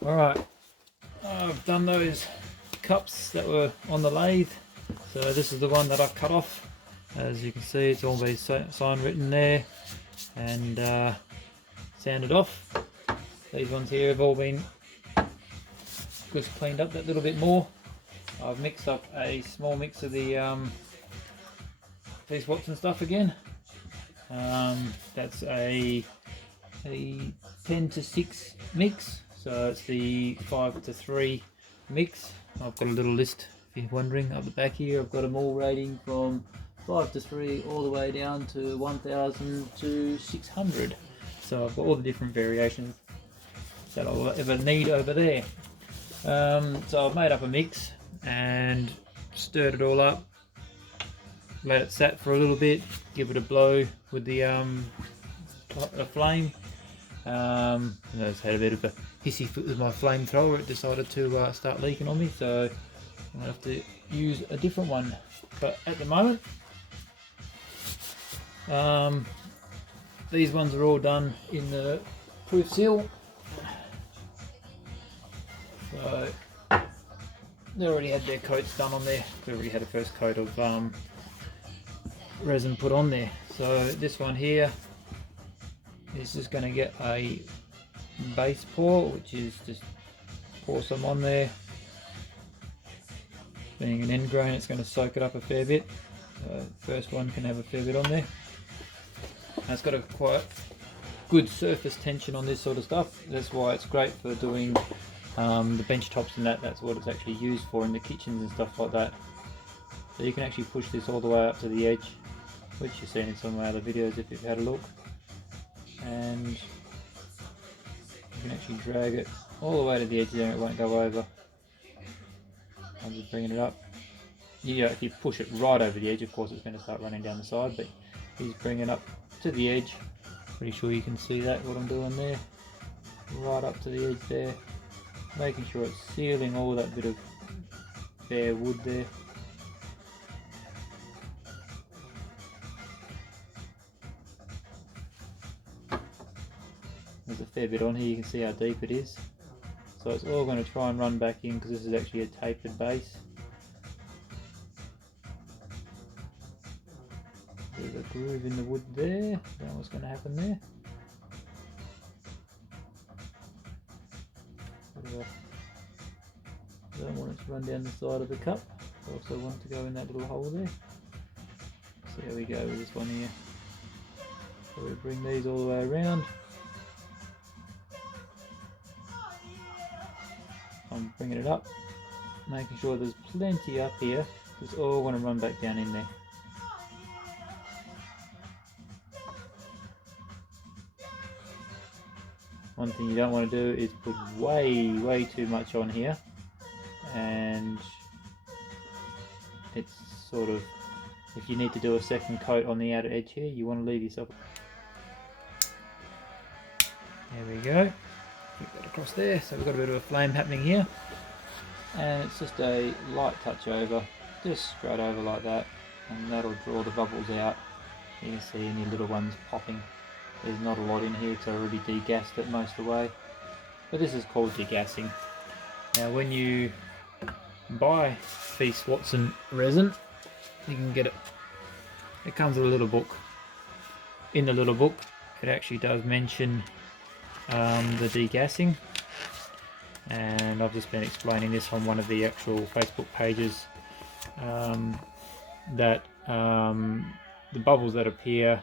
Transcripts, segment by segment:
Alright, I've done those cups that were on the lathe. So this is the one that I've cut off. As you can see, it's all been sign written there and sanded off. These ones here have all been just cleaned up that little bit more. I've mixed up a small mix of the piece Watson stuff again. That's a 10-to-6 mix, so it's the 5-to-3 mix. I've got a little list if you're wondering up the back here. I've got them all rating from 5-to-3 all the way down to 1000 to 600. So I've got all the different variations that I'll ever need over there. So I've made up a mix and stirred it all up, let it sat for a little bit, give it a blow with the flame. I just had a bit of a hissy fit with my flamethrower. It decided to start leaking on me, so I'm going to have to use a different one. But at the moment, these ones are all done in the proof seal. So they already had their coats done on there. They already had a first coat of resin put on there. So this one here is just going to get a base pour, which is just pour some on there. Being an end grain, it's going to soak it up a fair bit. So first one can have a fair bit on there. And it's got a quite good surface tension on this sort of stuff. That's why it's great for doing the bench tops and that. That's what it's actually used for in the kitchens and stuff like that. So you can actually push this all the way up to the edge, which you've seen in some of my other videos if you've had a look. And you can actually drag it all the way to the edge there, it won't go over. I'm just bringing it up. Yeah, if you push it right over the edge, of course it's going to start running down the side, but he's bringing it up to the edge. Pretty sure you can see that, what I'm doing there. Right up to the edge there. Making sure it's sealing all that bit of bare wood there. There's a fair bit on here, you can see how deep it is. So it's all going to try and run back in because this is actually a tapered base. There's a groove in the wood there, don't know what's going to happen there. I don't want it to run down the side of the cup. I also want it to go in that little hole there. So here we go with this one here. So we bring these all the way around. I'm bringing it up, making sure there's plenty up here. It's all going to run back down in there. One thing you don't want to do is put way too much on here, and it's sort of, if you need to do a second coat on the outer edge here, you want to leave yourself. There we go. Get that across there. So we've got a bit of a flame happening here, and it's just a light touch over, just straight over like that, and that'll draw the bubbles out. You can see any little ones popping. There's not a lot in here, it's already degassed it most of the way. But this is called degassing. Now when you buy Feast Watson resin, you can get it. It comes with a little book. In the little book, it actually does mention the degassing. And I've just been explaining this on one of the actual Facebook pages, that the bubbles that appear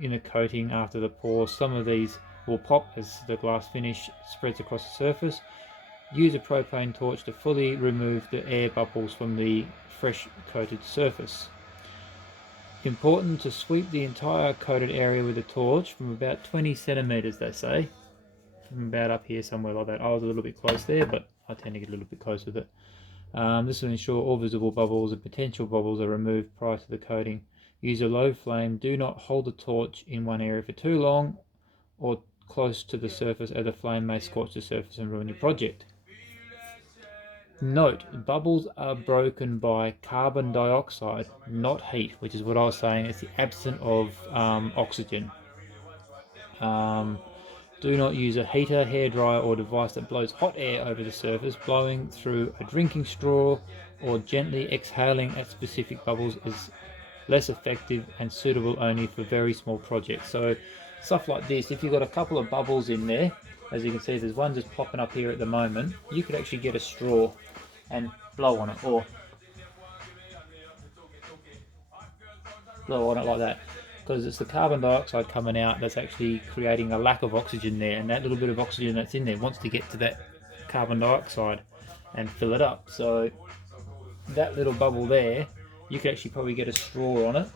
in the coating after the pour, some of these will pop as the glass finish spreads across the surface. Use a propane torch to fully remove the air bubbles from the fresh coated surface. Important to sweep the entire coated area with a torch from about 20 centimeters, they say. From about up here somewhere like that. I was a little bit close there, but I tend to get a little bit close with it. This will ensure all visible bubbles and potential bubbles are removed prior to the coating. Use a low flame. Do not hold the torch in one area for too long or close to the surface, as the flame may scorch the surface and ruin your project. Note, bubbles are broken by carbon dioxide, not heat, which is what I was saying. It's the absence of oxygen. Do not use a heater, hairdryer or device that blows hot air over the surface. Blowing through a drinking straw or gently exhaling at specific bubbles is less effective and suitable only for very small projects. So stuff like this, if you've got a couple of bubbles in there, as you can see there's one just popping up here at the moment, you could actually get a straw and blow on it, or blow on it like that, because it's the carbon dioxide coming out that's actually creating a lack of oxygen there, and that little bit of oxygen that's in there wants to get to that carbon dioxide and fill it up. So that little bubble there, you could actually probably get a straw on it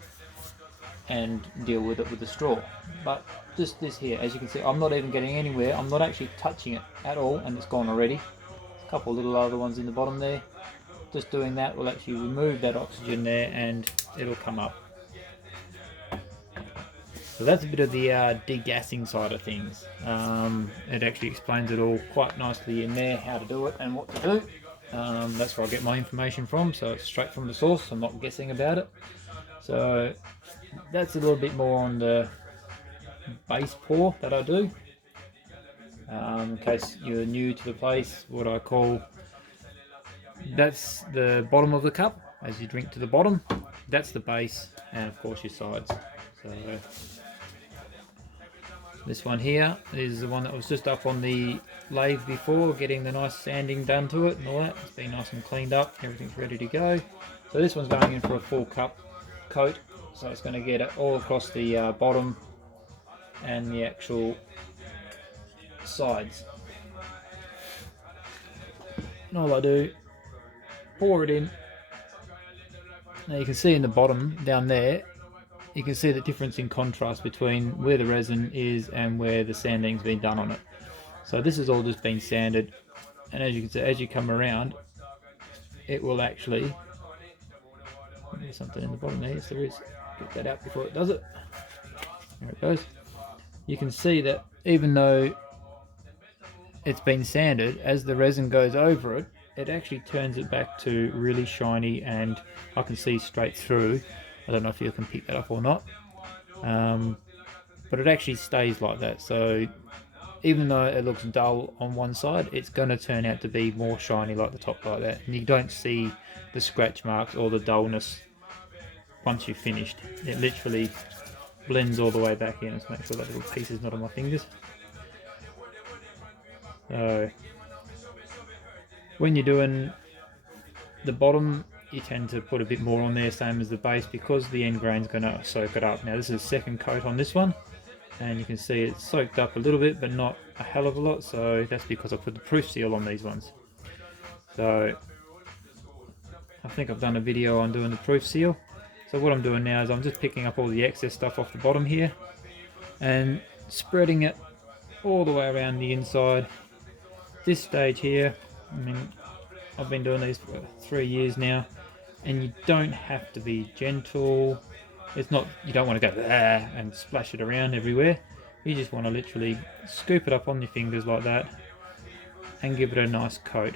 and deal with it with the straw. But just this here, as you can see, I'm not even getting anywhere, I'm not actually touching it at all, and it's gone already. A couple little other ones in the bottom there. Just doing that will actually remove that oxygen there and it'll come up. So that's a bit of the degassing side of things. It actually explains it all quite nicely in there, how to do it and what to do. That's where I get my information from, so it's straight from the source, I'm not guessing about it. So that's a little bit more on the base pour that I do. In case you're new to the place, what I call, that's the bottom of the cup as you drink to the bottom, that's the base, and of course your sides. So this one here is the one that was just up on the lathe before, getting the nice sanding done to it and all that. It's been nice and cleaned up, everything's ready to go. So this one's going in for a full cup coat, so it's going to get it all across the bottom and the actual sides. And all I do, pour it in. Now you can see in the bottom down there, you can see the difference in contrast between where the resin is and where the sanding's been done on it. So this has all just been sanded, and as you can see, as you come around, it will actually, there's something in the bottom there, yes there is, get that out before it does it. There it goes. You can see that even though it's been sanded, as the resin goes over it, it actually turns it back to really shiny, and I can see straight through. I don't know if you can pick that up or not, but it actually stays like that. So even though it looks dull on one side, it's going to turn out to be more shiny like the top like that, and you don't see the scratch marks or the dullness once you've finished. It literally blends all the way back in. Let's make sure that little piece is not on my fingers. So when you're doing the bottom, you tend to put a bit more on there, same as the base, because the end grain's going to soak it up. Now this is a second coat on this one, and you can see it's soaked up a little bit but not a hell of a lot, so that's because I put the proof seal on these ones. So I think I've done a video on doing the proof seal. So what I'm doing now is I'm just picking up all the excess stuff off the bottom here and spreading it all the way around the inside. This stage here, I mean, I've been doing these for 3 years now, and you don't have to be gentle. It's not, you don't want to go there and splash it around everywhere. You just want to literally scoop it up on your fingers like that and give it a nice coat.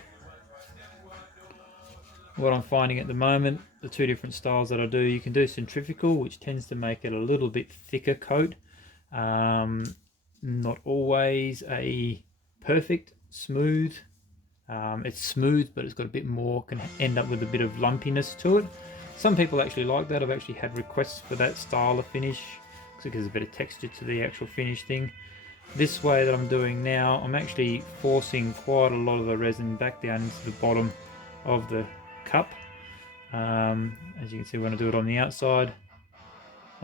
What I'm finding at the moment, the two different styles that I do, you can do centrifugal, which tends to make it a little bit thicker coat. Not always a perfect smooth. It's smooth, but it's got a bit more, can end up with a bit of lumpiness to it. Some people actually like that. I've actually had requests for that style of finish because it gives a bit of texture to the actual finish thing. This way that I'm doing now, I'm actually forcing quite a lot of the resin back down into the bottom of the cup. As you can see, when I do it on the outside,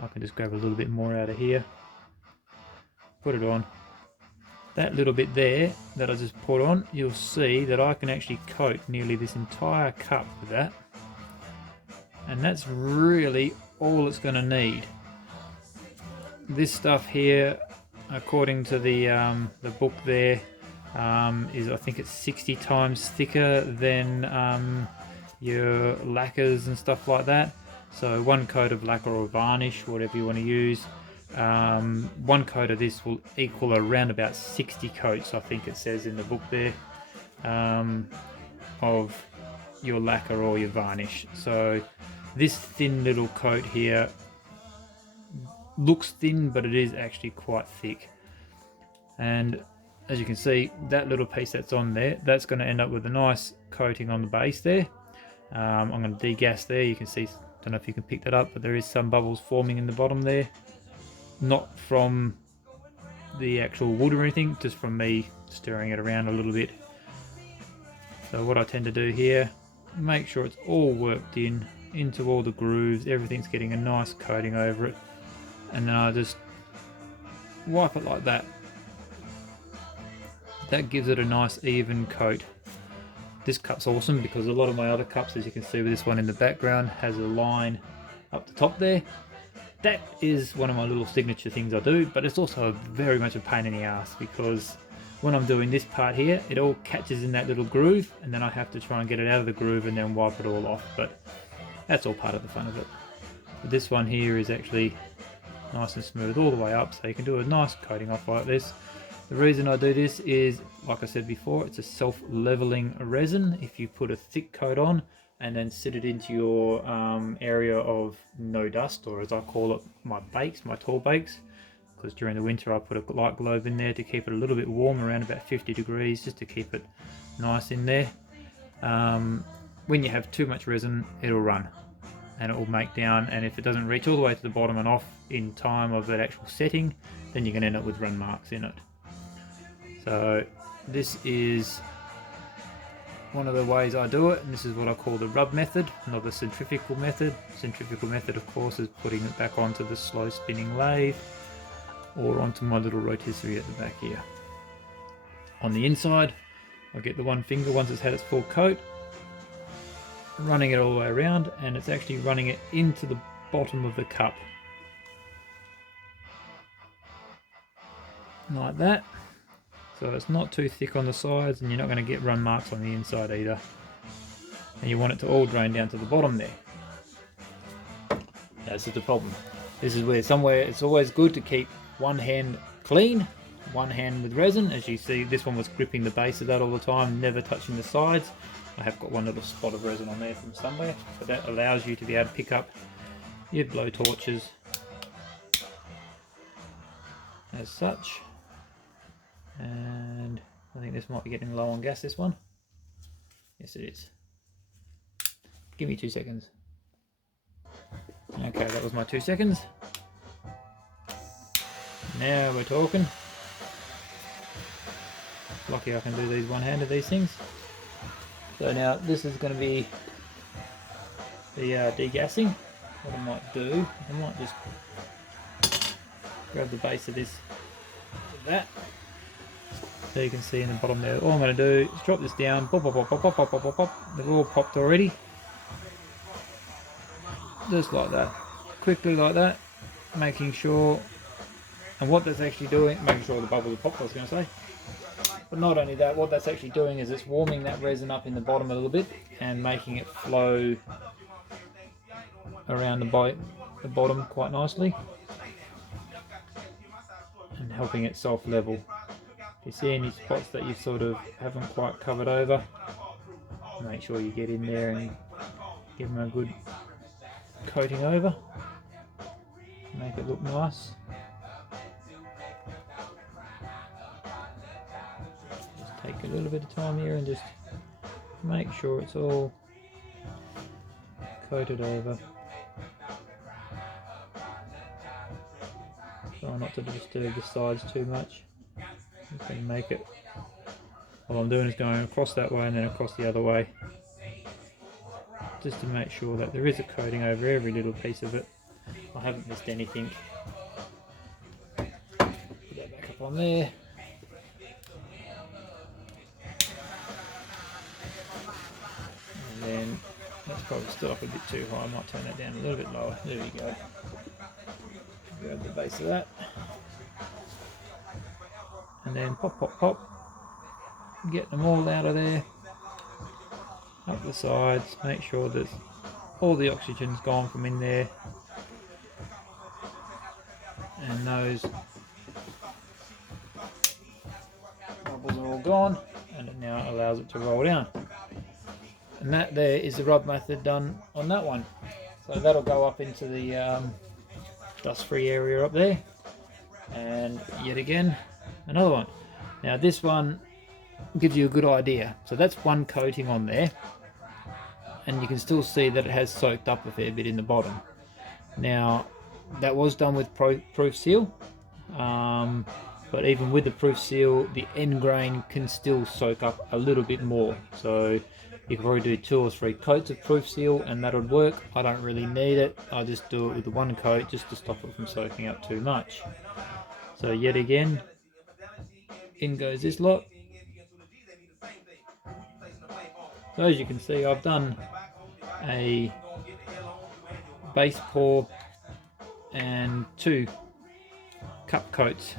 I can just grab a little bit more out of here, put it on. That little bit there that I just put on, you'll see that I can actually coat nearly this entire cup with that, and that's really all it's going to need. This stuff here, according to the book there, is, I think it's 60 times thicker than your lacquers and stuff like that. So one coat of lacquer or varnish, whatever you want to use, one coat of this will equal around about 60 coats, I think it says in the book there, of your lacquer or your varnish. So this thin little coat here looks thin, but it is actually quite thick. And as you can see, that little piece that's on there, that's going to end up with a nice coating on the base there. I'm going to degas there. You can see, don't know if you can pick that up, but there is some bubbles forming in the bottom there. Not from the actual wood or anything, just from me stirring it around a little bit. So what I tend to do here, make sure it's all worked in, into all the grooves, everything's getting a nice coating over it. And then I just wipe it like that. That gives it a nice even coat. This cup's awesome because a lot of my other cups, as you can see with this one in the background, has a line up the top there. That is one of my little signature things I do, but it's also very much a pain in the ass because when I'm doing this part here, it all catches in that little groove and then I have to try and get it out of the groove and then wipe it all off, but that's all part of the fun of it. But this one here is actually nice and smooth all the way up, so you can do a nice coating off like this. The reason I do this is, like I said before, it's a self-leveling resin. If you put a thick coat on and then sit it into your area of no dust, or as I call it, my bakes, my tall bakes, because during the winter I put a light globe in there to keep it a little bit warm, around about 50 degrees, just to keep it nice in there. When you have too much resin, it'll run and it will make down, and if it doesn't reach all the way to the bottom and off in time of that actual setting, then you're going to end up with run marks in it. So this is one of the ways I do it, and this is what I call the rub method, not the centrifugal method. Centrifugal method, of course, is putting it back onto the slow spinning lathe or onto my little rotisserie at the back here. On the inside, I get the one finger once it's had its full coat, running it all the way around, and it's actually running it into the bottom of the cup. Like that. So it's not too thick on the sides and you're not going to get run marks on the inside either. And you want it to all drain down to the bottom there. That's the problem. This is where somewhere it's always good to keep one hand clean, one hand with resin. As you see, this one was gripping the base of that all the time, never touching the sides. I have got one little spot of resin on there from somewhere, but that allows you to be able to pick up your blow torches as such. And I think this might be getting low on gas, this one. Yes, it is. Give me 2 seconds. Okay, that was my 2 seconds. Now we're talking. Lucky I can do these one-handed, these things. So now this is going to be the degassing. What I might do, I might just grab the base of this like that. So you can see in the bottom there, all I'm going to do is drop this down, pop, pop, pop, pop, pop, pop, pop, pop, pop. They've all popped already. Just like that. Quickly like that, making sure, and what that's actually doing, making sure the bubbles are popped, I was going to say. But not only that, what that's actually doing is it's warming that resin up in the bottom a little bit and making it flow around the bottom quite nicely. And helping it self-level. If you see any spots that you sort of haven't quite covered over, make sure you get in there and give them a good coating over. Make it look nice. Just take a little bit of time here and just make sure it's all coated over. Try not to disturb the sides too much. You can make it, all I'm doing is going across that way and then across the other way, just to make sure that there is a coating over every little piece of it. I haven't missed anything. Put that back up on there. And then that's probably still up a bit too high. I might turn that down a little bit lower. There we go. Grab the base of that. And then pop, pop, pop. Get them all out of there. Up the sides. Make sure that all the oxygen's gone from in there. And those bubbles are all gone. And it now allows it to roll down. And that there is the rub method done on that one. So that'll go up into the dust-free area up there. And yet again, another one. Now this one gives you a good idea. So that's one coating on there, and you can still see that it has soaked up a fair bit in the bottom. Now that was done with proof seal, but even with the proof seal, the end grain can still soak up a little bit more. So you can probably do 2 or 3 coats of proof seal and that would work. I don't really need it. I just do it with the 1 coat just to stop it from soaking up too much. So yet again, in goes this lot. So as you can see, I've done a base pour and 2 cup coats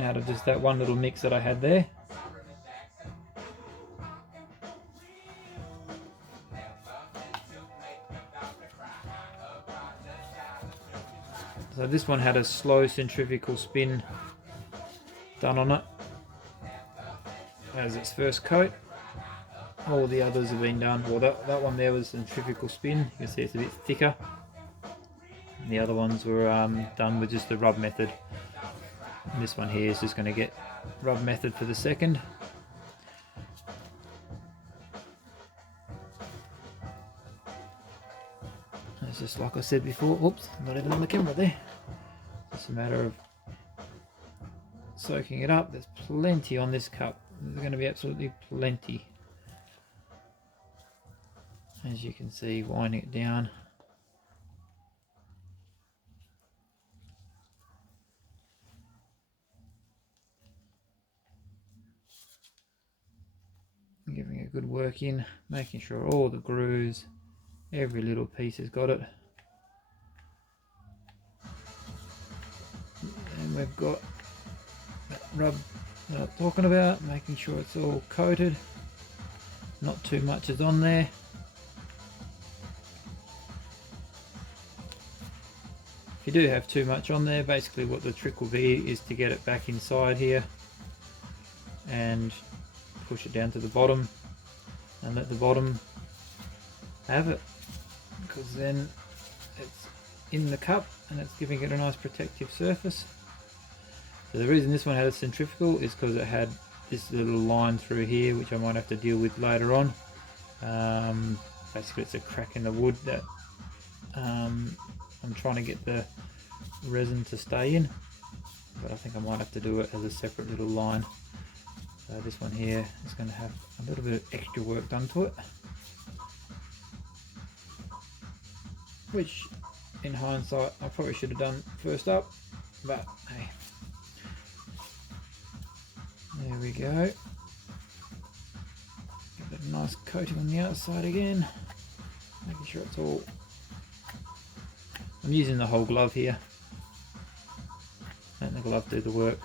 out of just that one little mix that I had there. So this one had a slow centrifugal spin done on it as its first coat. All the others have been done. Well, that one there was centrifugal spin. You can see it's a bit thicker. And the other ones were done with just the rub method. And this one here is just going to get rub method for the second. It's just like I said before. Oops, not even on the camera there. It's a matter of soaking it up. There's plenty on this cup. There's going to be absolutely plenty. As you can see, winding it down. Giving a good work in, making sure all the grooves, every little piece has got it. And we've got that rub that I'm talking about, making sure it's all coated. Not too much is on there. If you do have too much on there, basically what the trick will be is to get it back inside here and push it down to the bottom and let the bottom have it, because then it's in the cup and it's giving it a nice protective surface. So the reason this one had a centrifugal is because it had this little line through here which I might have to deal with later on. Basically it's a crack in the wood that I'm trying to get the resin to stay in, but I think I might have to do it as a separate little line. So this one here is going to have a little bit of extra work done to it, which in hindsight I probably should have done first up, but hey, there we go. Get a nice coating on the outside again, making sure it's all, I'm using the whole glove here, let the glove do the work.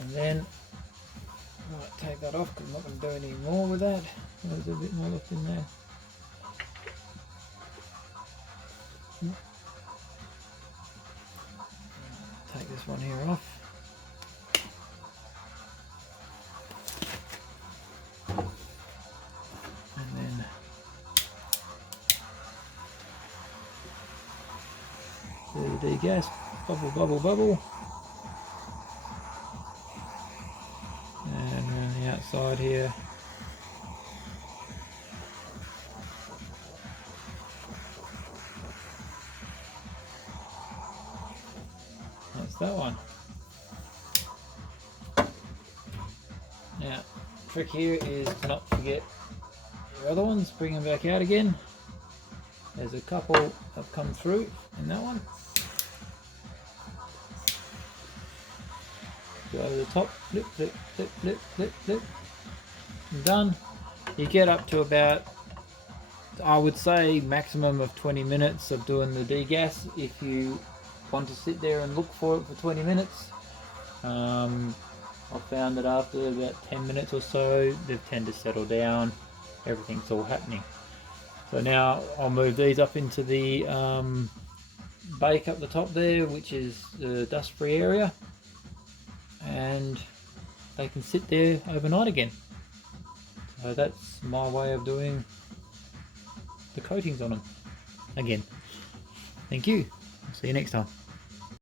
And then I might take that off because I'm not going to do any more with that. There's a bit more left in there. Take this one here off. And then do the degas, bubble, bubble, bubble. And around the outside here. That's that one. Now, trick here is to not forget your other ones, bring them back out again. There's a couple have come through in that one. Go over the top, flip, flip, flip, flip, flip, flip. Done. You get up to about, I would say, maximum of 20 minutes of doing the degas if you want to sit there and look for it for 20 minutes. I found that after about 10 minutes or so, they tend to settle down. Everything's all happening. So now I'll move these up into the bake up the top there, which is the dust-free area, and they can sit there overnight again. So that's my way of doing the coatings on them again. Thank you. See you next time.